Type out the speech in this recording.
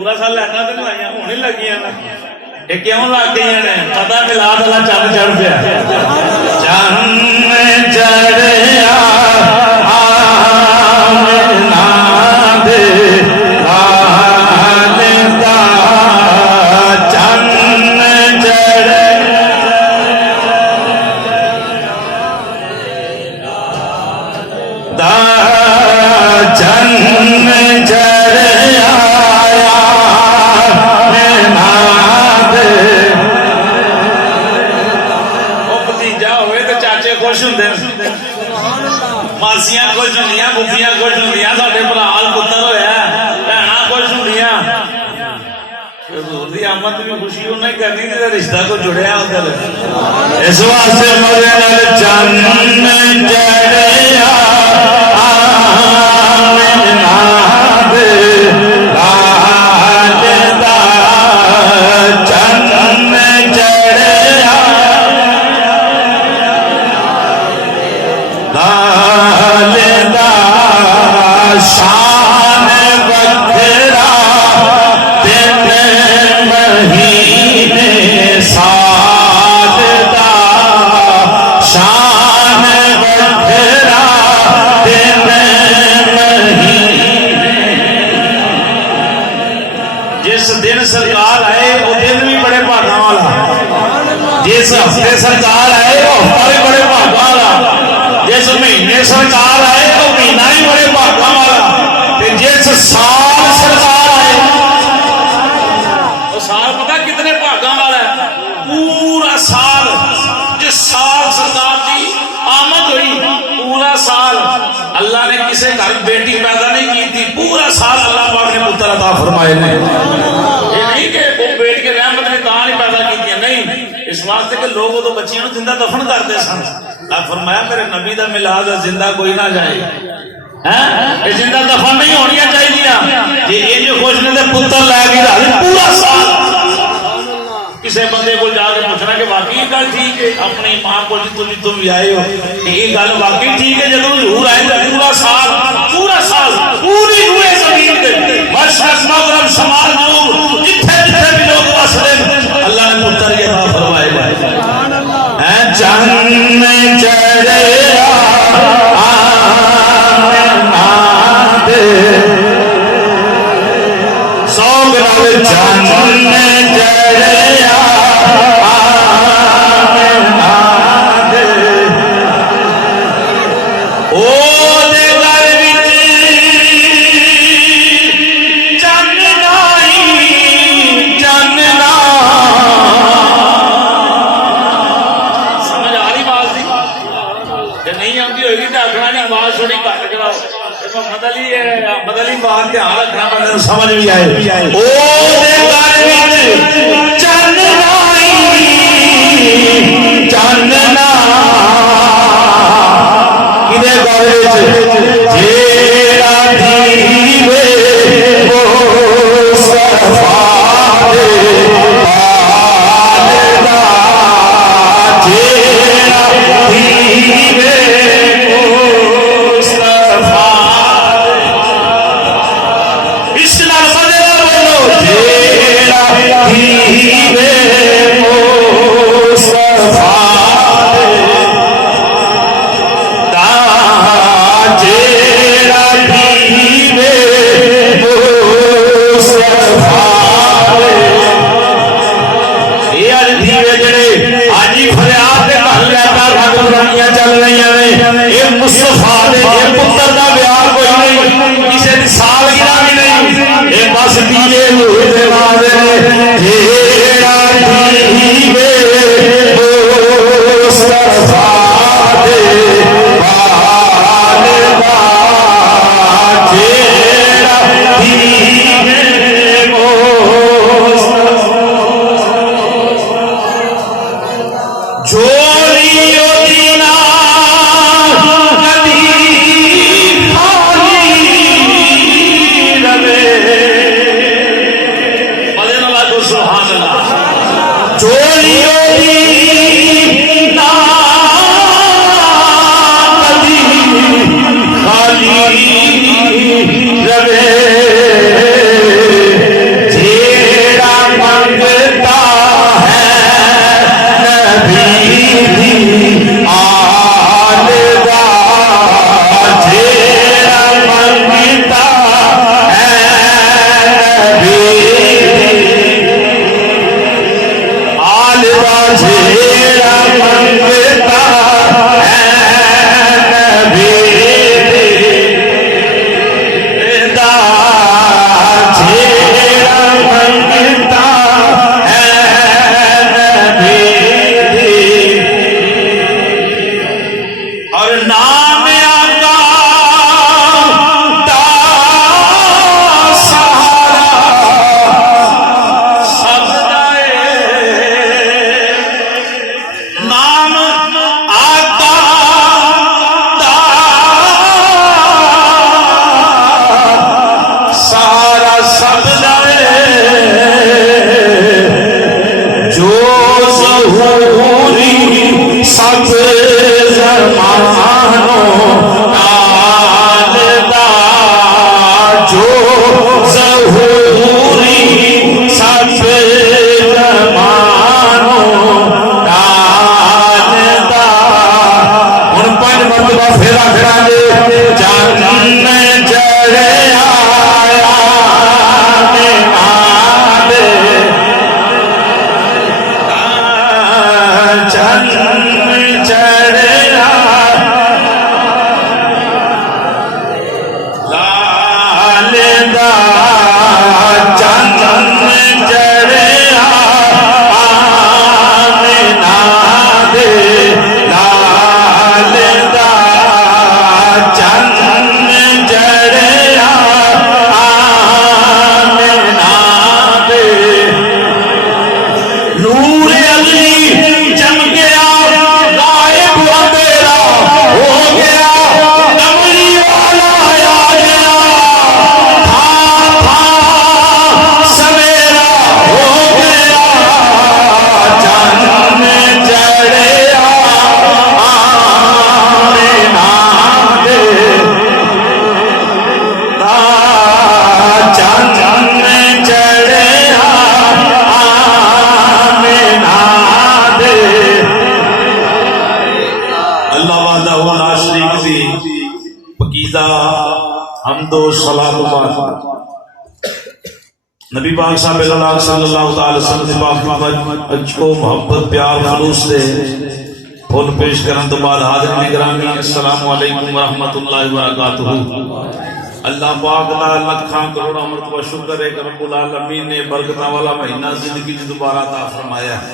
पूरा साल लाइटा तो लाइया होने लगिया ये क्यों लग गई ने पता मिलाद वाला चंद चढ़ गया चंद चढ़िया मासियां खुश होंदियां बुफियां खुश होंदियां साडे भराल पुत्तर होया भैणा खुश होंदियां हजूर दी आमद भी खुशी उन्हें करनी जिहदा रिश्ता को जुड़िया उधर इस वास्ते मरे नाल चन्न चढ़िया सरकार आए वो दिन भी बड़े भागा वाला जिस हफ्ते सरकार आए वो हफ्ता भी बड़े भागा वाला जिस महीने सरकार आए वो महीना भी बड़े भागा वाला जिस साल सरकार आए वो साल पता कितने भागा वाला है पूरा साल जिस साल सरकार की आमद हुई पूरा साल अल्लाह ने किसी घर बेटी पैदा नहीं की थी पूरा साल अल्लाह पाक ने पुत्र अता फरमाए ने इस वास्ते के लोग तो बच्चियों को जिंदा दफन करते सन फरमाया मेरे नबी का मिलाद जिंदा कोई ना जाए हैं जिंदा दफन नहीं होनी चाहिए ये जो खुश ने पुत्र लैके पूरा साल किसी बंदे को जाके पूछना कि वाकई गल ठीक है अपनी मां को तुम भी आए हो ये गल वाकई ठीक है जो हजूर आए पूरा साल पूरी हुए जमीन पे मशरक मगरब शमाल जनूब जिथे जिथे भी लोग बसते अल्लाह ने पुत्र ये अता फरमाए हैं चन्न चढ़िया आमनादे सौग नाल चन्न चढ़िया आमनादे ओ बदली बात ध्यान रखना बंदे समझ भी आए ओ चन्ना किदे गले जेड़ा दीवे वो सफाए पालदा जेड़ा दीवे जे इदा हमदो सलातो बाद नबी पाक सल्लल्लाहु अलैहि वसल्लम को मोहब्बत प्यार खलूस से फुल पेश करने तो बाद हाज़िर निगरानी अस्सलामु अलैकुम व रहमतुल्लाहि व बरकातुहू। अल्लाह पाक दा लखां करोड़ां मरतबा शुक्र है कि रब्बुल आलमीन ने बरकतां वाला महीना जिंदगी च दोबारा अता फरमाया है।